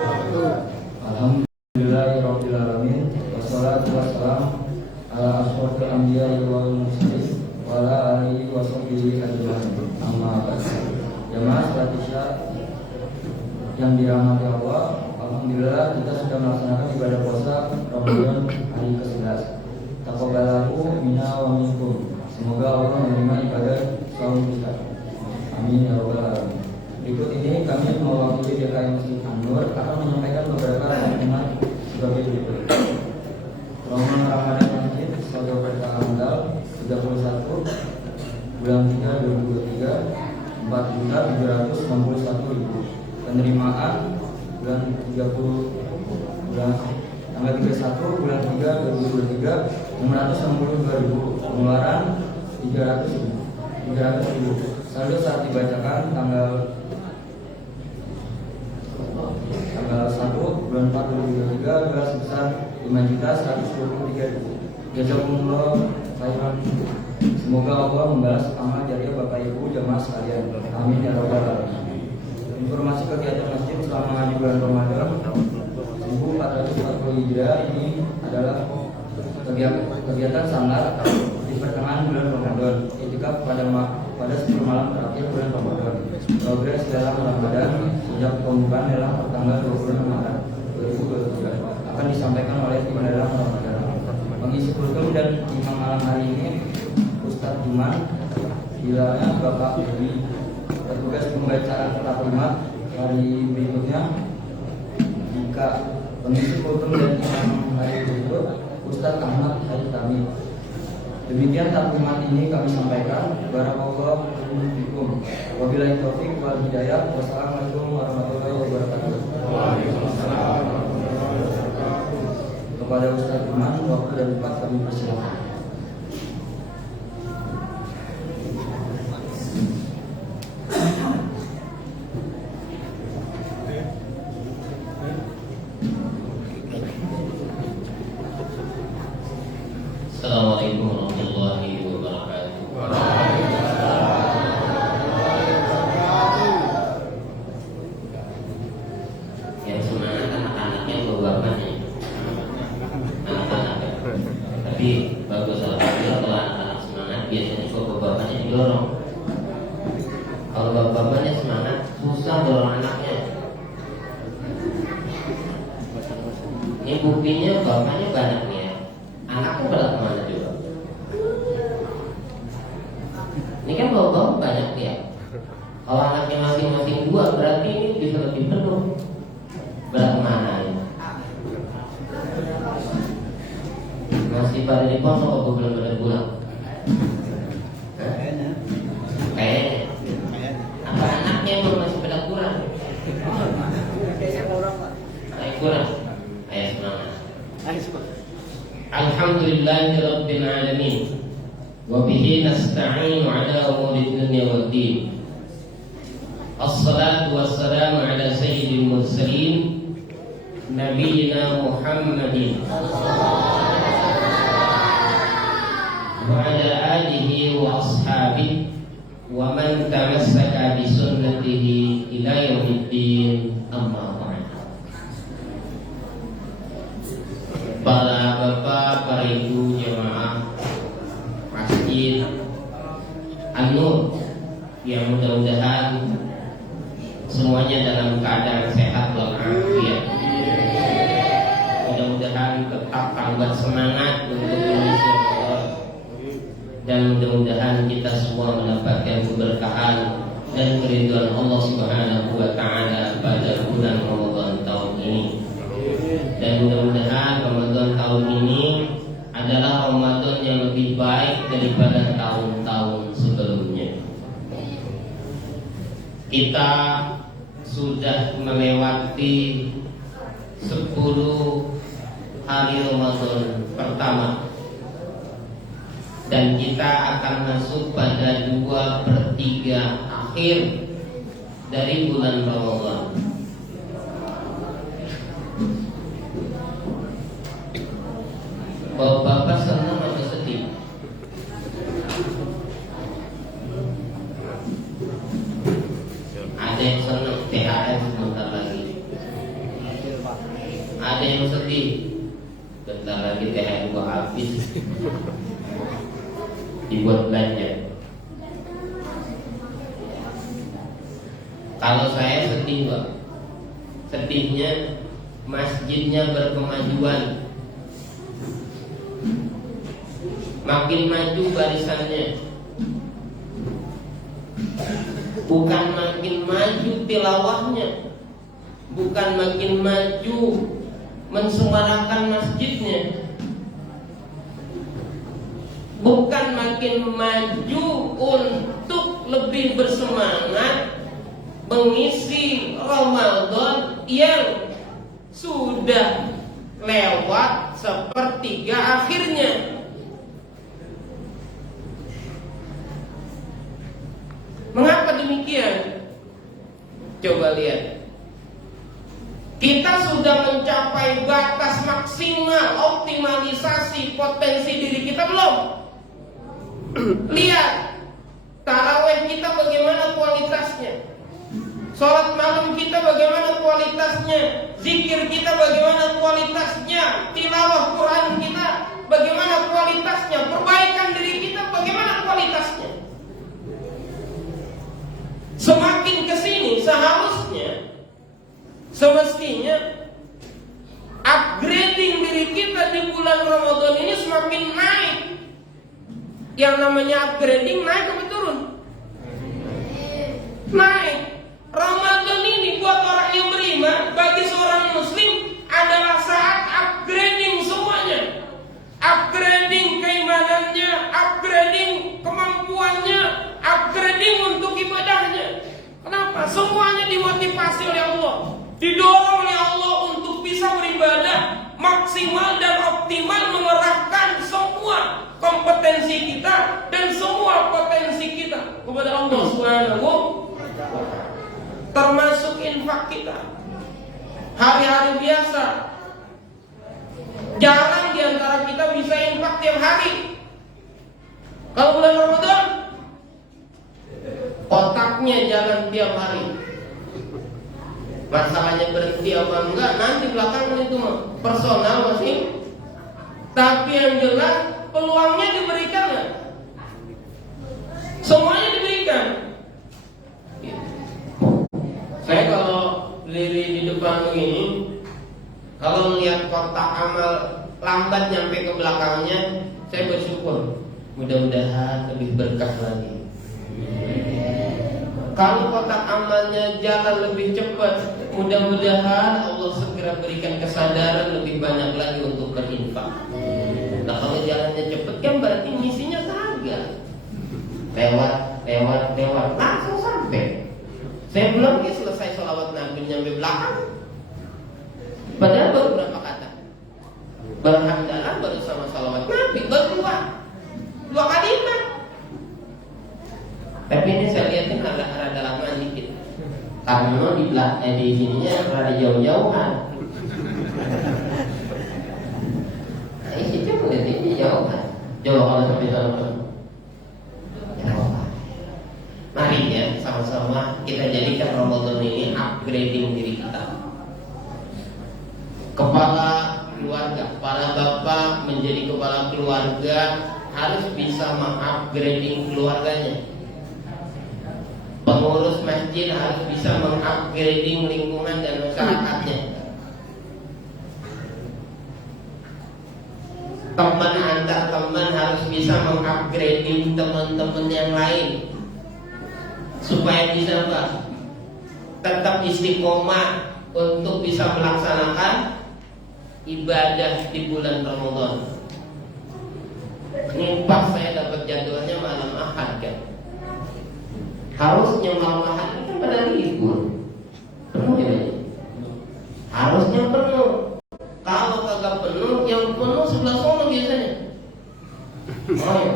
Alhamdulillahirabbil alamin wassalatu wassalam ala asyrofil anbiya'i wal mursalin wa ala alihi wa sahbihi ajmain. Amma ba'd. Jamaah salat Isya yang dirahmati Allah, alhamdulillah kita sudah melaksanakan ibadah puasa Ramadan hari ke-11. Taqabbalahu minna wa minkum. Semoga Allah menerima ibadah saum kita. Amin ya rabbal alamin. Berikut ini kami mewakili DKI Masjid An-Nur akan menyampaikan beberapa kalimat sebagai berikut. Program Ramadan Masjid sebagai pada tanggal 31 bulan 3 2023 4.761.000. Penerimaan bulan 30 bulan tanggal 31 bulan 3 2023 662.000. Pengeluaran 300.000. Saldo saat dibacakan tanggal 1 bulan 4 2023 adalah sebesar 5.123.000. Jazakumullah khairan. Semoga Allah membalas amal jariah Bapak Ibu jamaah sekalian. Amin ya rabbal alamin. Informasi kegiatan masjid selama di bulan Ramadan 1440 Hijriah ini adalah kegiatan sangar di pertengahan bulan Ramadan, itikaf pada 10 malam terakhir bulan Ramadan. Progres dalam Ramadan sejak pembukaan dalam pertanggal 26 Maret 2023 akan disampaikan oleh tim dalam Ramadan. Pengisi kultum dan imam malam hari ini Ustadz Juman, bilanya Bapak Dedi. Petugas pembacaan taklimat hari berikutnya jika pengisi kultum dan imam hari berikut Ustadz Ahmad Haitami. Demikian taklimat ini kami sampaikan. Barakallahu fikum. Wabillahi taufiq wal hidayah. Wassalamualaikum warahmatullahi wabarakatuh. Waalaikumsalam. Kepada Ustaz Iman, waktu dan tempat kami persilakan. Assalamualaikum warahmatullahi wabarakatuh. Yang semangat anak-anaknya bapaknya, anak-anaknya. Tapi bagus alhamdulillah kalau anak-anak semangat biasanya juga bapaknya didorong. Kalau bapaknya semangat susah dorong anaknya. Ini buktinya bapaknya banyak nih. Anaknya pada kemana juga? Ini kan bapak banyak ya. Kalau anaknya masing-masing 2 berarti ini bisa lebih penuh. Pada kemana ya? Masih pada di pos atau belum pada pulang? Kayaknya. Apa anaknya yang masih pada kurang? Kurang. Ayo semangat. Alhamdulillahirabbil alamin. Wa bihi nasta'inu 'ala umuri dunya waddin. Assalatu wassalamu 'ala sayyidil mursalin nabiyina Muhammadin wa 'ala alihi wa ashabihi wa man tamassaka bi sunnatihi ila yaumiddin. Amma ba'd. Para bapak, para ibu jemaah Masjid An-Nur yang mudah-mudahan semuanya dalam keadaan sehat walafiat. Mudah-mudahan tetap tambah semangat untuk mengisi Ramadan, dan mudah-mudahan kita semua mendapatkan keberkahan dan keridhaan Allah Subhanahu wa taala pada bulan Ramadan tahun ini. Dan mudah-mudahan Ramadan tahun ini adalah Ramadan yang lebih baik daripada tahun-tahun sebelumnya. Kita sudah melewati 10 hari Ramadan pertama, dan kita akan masuk pada 2/3 akhir dari bulan Ramadan. Bapak senang atau sedih? Ada yang senang THR sebentar lagi. Ada yang sedih, bentar lagi THR gua habis, dibuat belanja. Kalau saya sedih, Pak. Sedihnya masjidnya berkemajuan, makin maju barisannya, bukan makin maju tilawahnya, bukan makin maju mensemarakan masjidnya, bukan makin maju untuk lebih bersemangat mengisi Ramadan yang sudah lewat sepertiga akhirnya. Mengapa demikian? Coba lihat. Kita sudah mencapai batas maksimal optimalisasi potensi diri kita belum? Lihat tarawih kita bagaimana kualitasnya, sholat malam kita bagaimana kualitasnya, zikir kita bagaimana kualitasnya, tilawah Quran kita bagaimana kualitasnya, perbaikan diri kita bagaimana kualitasnya. Semakin kesini seharusnya, semestinya upgrading diri kita di bulan Ramadan ini semakin naik. Yang namanya upgrading naik atau turun? Naik. Ramadan ini buat orang yang beriman, bagi seorang muslim adalah saat upgrading semuanya. Upgrading keimanannya, upgrading kemampuannya, upgrading untuk ibadahnya. Kenapa? Semuanya dimotivasi oleh Allah, didorong oleh Allah untuk bisa beribadah maksimal dan optimal, mengerahkan semua kompetensi kita dan semua potensi kita kepada Allah Subhanahu wa ta'ala. Termasuk infak kita. Hari-hari biasa jarang diantara kita bisa infak tiap hari. Kalau bulan Ramadan otaknya jalan tiap hari. Masalahnya berhenti apa enggak nanti belakangan itu mah personal masing. Tapi yang jelas peluangnya diberikan nggak? Semuanya diberikan. Saya kalau berdiri di depan begini, kalau melihat kotak amal lambat nyampe ke belakangnya, saya bersyukur. Mudah-mudahan lebih berkah lagi. Kalau kotak amalnya jalan lebih cepat, mudah-mudahan Allah segera berikan kesadaran lebih banyak lagi untuk berinfak. Nah kalau jalannya cepat kan berarti misinya kagak. Lewat, langsung sampai. Saya belum selesai sholawat Nabi nyampe belakang. Padahal baru berapa kata? Berhamdalah baru sama sholawat Nabi baru dua kalimat. Tapi ini saya lihatin rada lama dikit. Karena di belakang di sininya rada jauh-jauhan. Nah ini coba lihat ini jauhan. Coba kalau sampai sana. Mari ya sama-sama kita jadikan Ramadan ini upgrading diri kita. Kepala keluarga, para bapak menjadi kepala keluarga harus bisa mengupgrading keluarganya. Pengurus masjid harus bisa mengupgrading lingkungan dan masyarakatnya. Teman antar teman harus bisa mengupgrading teman-teman yang lain. Supaya bisa Pak tetap istiqomah untuk bisa melaksanakan ibadah di bulan Ramadan. Ini pas saya dapat jadwalnya malam Ahad kan. Harusnya malam Ahad itu pada libur. Penuh ya? Harusnya penuh. Kalau kagak penuh, yang penuh sebelah sono biasanya. Oh ya.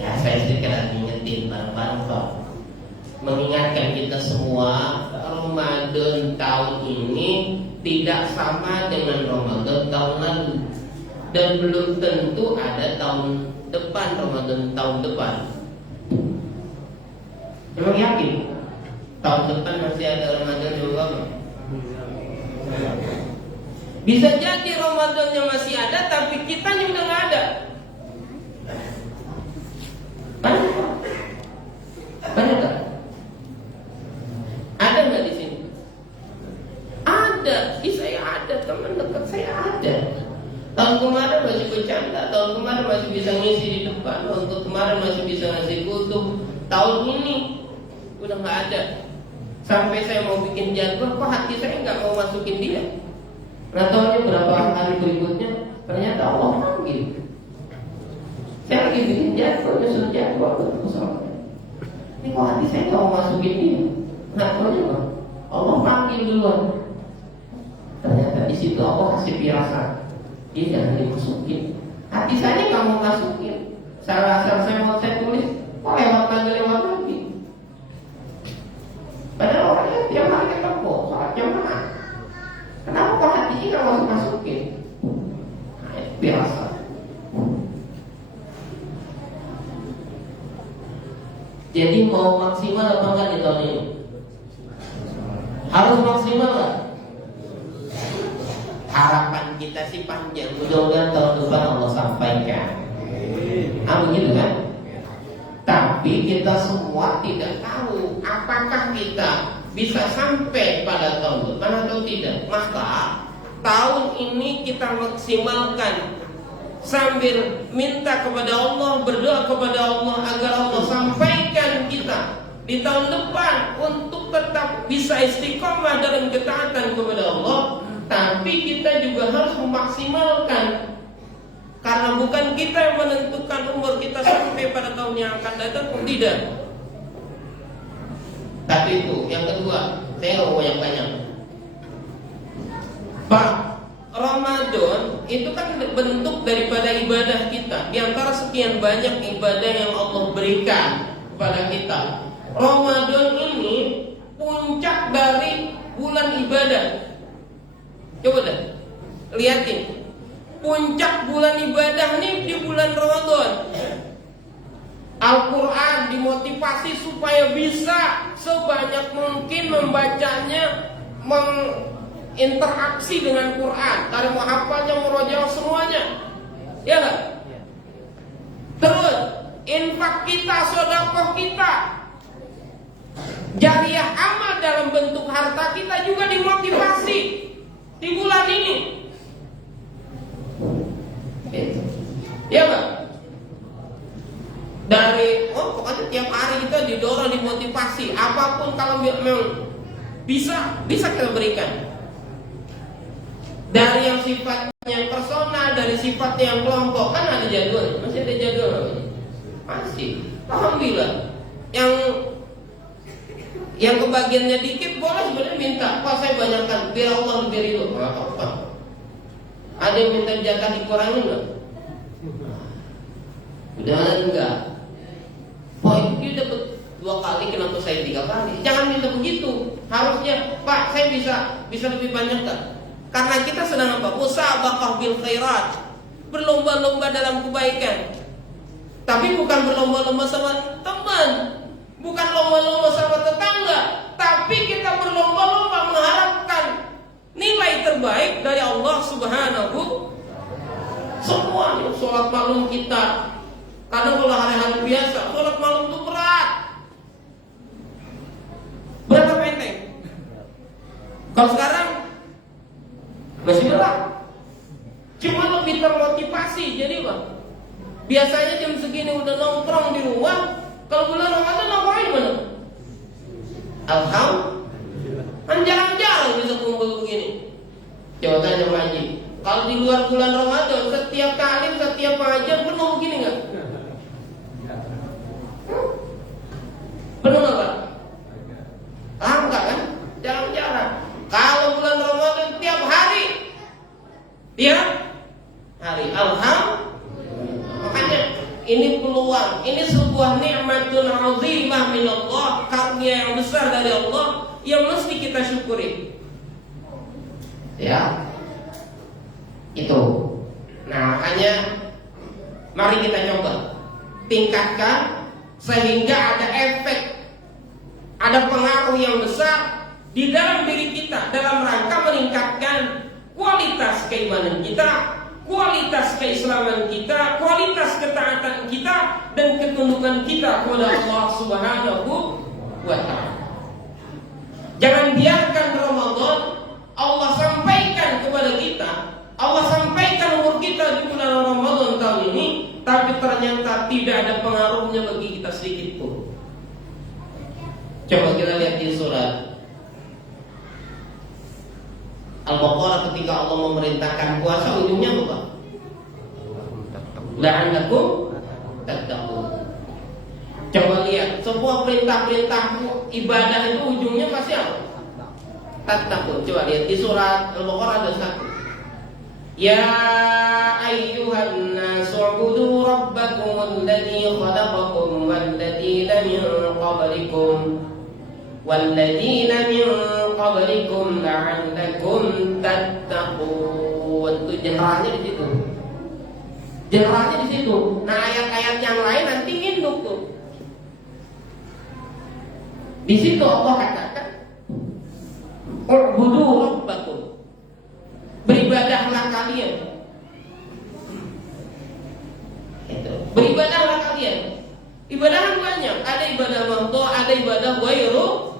Ya saya sedikit lagi ngingetin bareng-bareng Pak. Mengingatkan kita semua Ramadan tahun ini tidak sama dengan Ramadan tahun lalu. Dan belum tentu ada tahun depan, Ramadan tahun depan. Emang yakin? tahun depan masih ada Ramadan juga. Bisa jadi Ramadannya masih ada, tapi kitanya udah nggak ada. Banyak tak? Ada nggak di sini? Ada, saya ada, teman dekat saya ada. Tahun kemarin masih bercanda, tahun kemarin masih bisa ngisi di depan, tahun kemarin masih bisa ngasih kutub. Tahun ini udah nggak ada. Sampai saya mau bikin jadwal, kok hati saya nggak mau masukin dia. Nah, tahunya berapa hari berikutnya ternyata Allah panggil. Saya lagi bikin jadwal, sudah jadwal sama. Ini kok hati saya nggak mau masukin dia. Nah, tahunya Allah panggil duluan. Ternyata di situ Allah kasih firasat. Dia jangan dimasukin. Hati saya nggak mau masukin. Salah saya mau saya tulis, kok lewat lagi. Padahal orangnya tiap hari ketemu, sholat jamaah. Kenapa kok hatinya nggak mau masukin? Nah, biasa. Jadi mau maksimal apa enggak di tahun ini? Harus maksimal nggak? Harapan kita sih panjang. Mudah-mudahan tahun depan Allah sampaikan. Begitu kan? Tapi kita semua tidak tahu apakah kita bisa sampai pada tahun depan atau tidak. Maka tahun ini kita maksimalkan sambil minta kepada Allah, berdoa kepada Allah agar Allah sampaikan kita di tahun depan untuk tetap bisa istiqomah dalam ketaatan kepada Allah. Tapi kita juga harus memaksimalkan, karena bukan kita yang menentukan umur kita sampai pada tahun yang akan datang, tidak. Tapi itu yang kedua, saya nggak mau banyak-banyak. Pak, Ramadan itu kan bentuk daripada ibadah kita. Di antara sekian banyak ibadah yang Allah berikan kepada kita, Ramadan ini puncak dari bulan ibadah. Coba deh, lihatin. Puncak bulan ibadah nih di bulan Ramadan. Al-Quran dimotivasi supaya bisa sebanyak mungkin membacanya, menginteraksi dengan Quran, dari menghafalnya, merojal semuanya. Ya nggak? Terus infak kita, sedekah kita, jariah amal dalam bentuk harta kita juga dimotivasi di bulan ini. Ya Pak. Dari pokoknya tiap hari kita didorong, dimotivasi. Apapun kalau memang bisa kita berikan. Dari yang sifatnya personal, dari sifatnya yang kelompok, kan ada jadwal. Masih ada jadwal. Masih. Alhamdulillah. Yang kebagiannya dikit boleh sebenarnya minta, Pak saya banyakkan biar Allah lebih ridho. Apa? Ada yang minta jatah dikurangi enggak? Udah enggak. Pak itu dapat 2 kali, kenapa saya 3 kali? Jangan minta begitu. Harusnya Pak saya bisa lebih banyak kan? Karena kita sedang apa? Musabaqah bil khairat, berlomba-lomba dalam kebaikan. Tapi bukan berlomba-lomba sama teman, bukan lomba-lomba sama tetangga, tapi kita berlomba-lomba mengharapkan nilai terbaik dari Allah Subhanahu. Semuanya sholat malam kita, kadang kalau hari-hari biasa sholat malam itu berat. Berapa pendek? Kalau sekarang masih berat, cuma lebih termotivasi. Jadi Pak, biasanya jam segini udah nongkrong di rumah. Kalau bulan Ramadan nongkrong di mana? Alhamdulillah, kan jarang-jarang bisa kumpul begini. Coba tanya Pak Haji, kalau di luar bulan Ramadan setiap pengajian penuh begini nggak? Penuh nggak Pak? Enggak kan? Jarang-jarang. Kalau bulan Ramadan tiap hari, tiap hari, alhamdulillah. Makanya ini peluang, ini sebuah nikmatun azimah min Allah, karunia yang besar dari Allah yang mesti kita syukuri. Ya, itu. Nah makanya mari kita coba tingkatkan sehingga ada efek, ada pengaruh yang di dalam diri kita dalam rangka meningkatkan kualitas keimanan kita, kualitas keislaman kita, kualitas ketaatan kita, dan ketundukan kita kepada Allah Subhanahu wa ta'ala. Jangan biarkan Ramadan Allah sampaikan kepada kita, Allah sampaikan umur kita di bulan Ramadan tahun ini, tapi ternyata tidak ada pengaruhnya bagi kita sedikit pun. Coba kita lihat di surat Al-Baqarah ketika Allah memerintahkan puasa, ujungnya apa? La'allakum tattaqun. Coba lihat, semua perintah-perintah ibadah itu ujungnya pasti apa? Tattaqun. Coba lihat di surat Al-Baqarah ada satu. Ya ayyuhan nasu ubudu rabbakum alladhi khalaqakum walladzina min qablikum la'allakum tattaqun. Itu generalnya di situ. Generalnya di situ. Nah, ayat-ayat yang lain nanti induk tuh. Di situ Allah katakan, "U'budu rabbakum." Beribadahlah kalian. Itu. Beribadahlah kalian. Ibadah banyak. Ada ibadah mahdhu, ada ibadah ghairu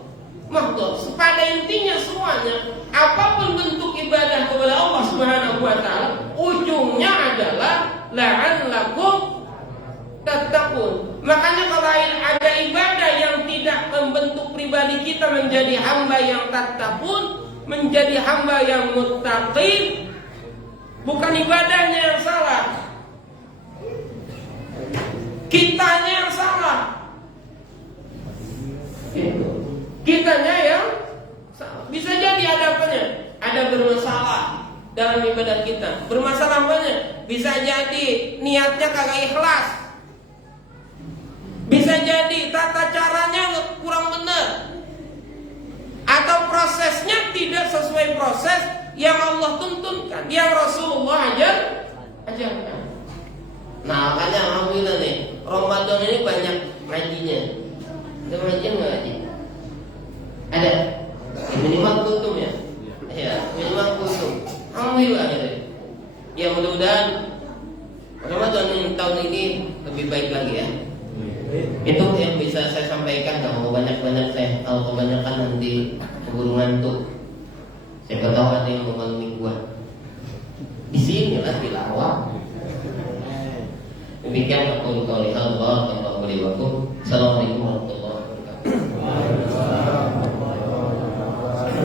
mahdhu. Pada intinya semuanya, apapun bentuk ibadah kepada Allah Subhanahu wa taala, ujungnya adalah la'allakum tattaqun. Makanya kalau ada ibadah yang tidak membentuk pribadi kita menjadi hamba yang tattaqun, menjadi hamba yang muttaqin, bukan ibadahnya yang salah, kitanya yang salah. Kitanya yang salah. Bisa jadi ada apanya? Ada bermasalah dalam ibadah kita. Bermasalah apanya? Bisa jadi niatnya kagak ikhlas. Bisa jadi tata caranya kurang benar, atau prosesnya tidak sesuai proses yang Allah tuntunkan, yang Rasulullah ajarkan. Nah, makanya alhamdulillah nih, Ramadan ini banyak ngajinya. Ada ngajian nggak ngaji? Ada. Minimal kultum ya. Ya, minimal kultum. Alhamdulillah gitu. Ya, mudah-mudahan Ramadan ini tahun ini lebih baik lagi ya. Itu yang bisa saya sampaikan. Gak mau banyak-banyak saya. Kalau kebanyakan nanti keburu ngantuk. Siapa tahu ada yang mau malumin gua. Di sini lah tilawah. Demikian aku qauli hadza wa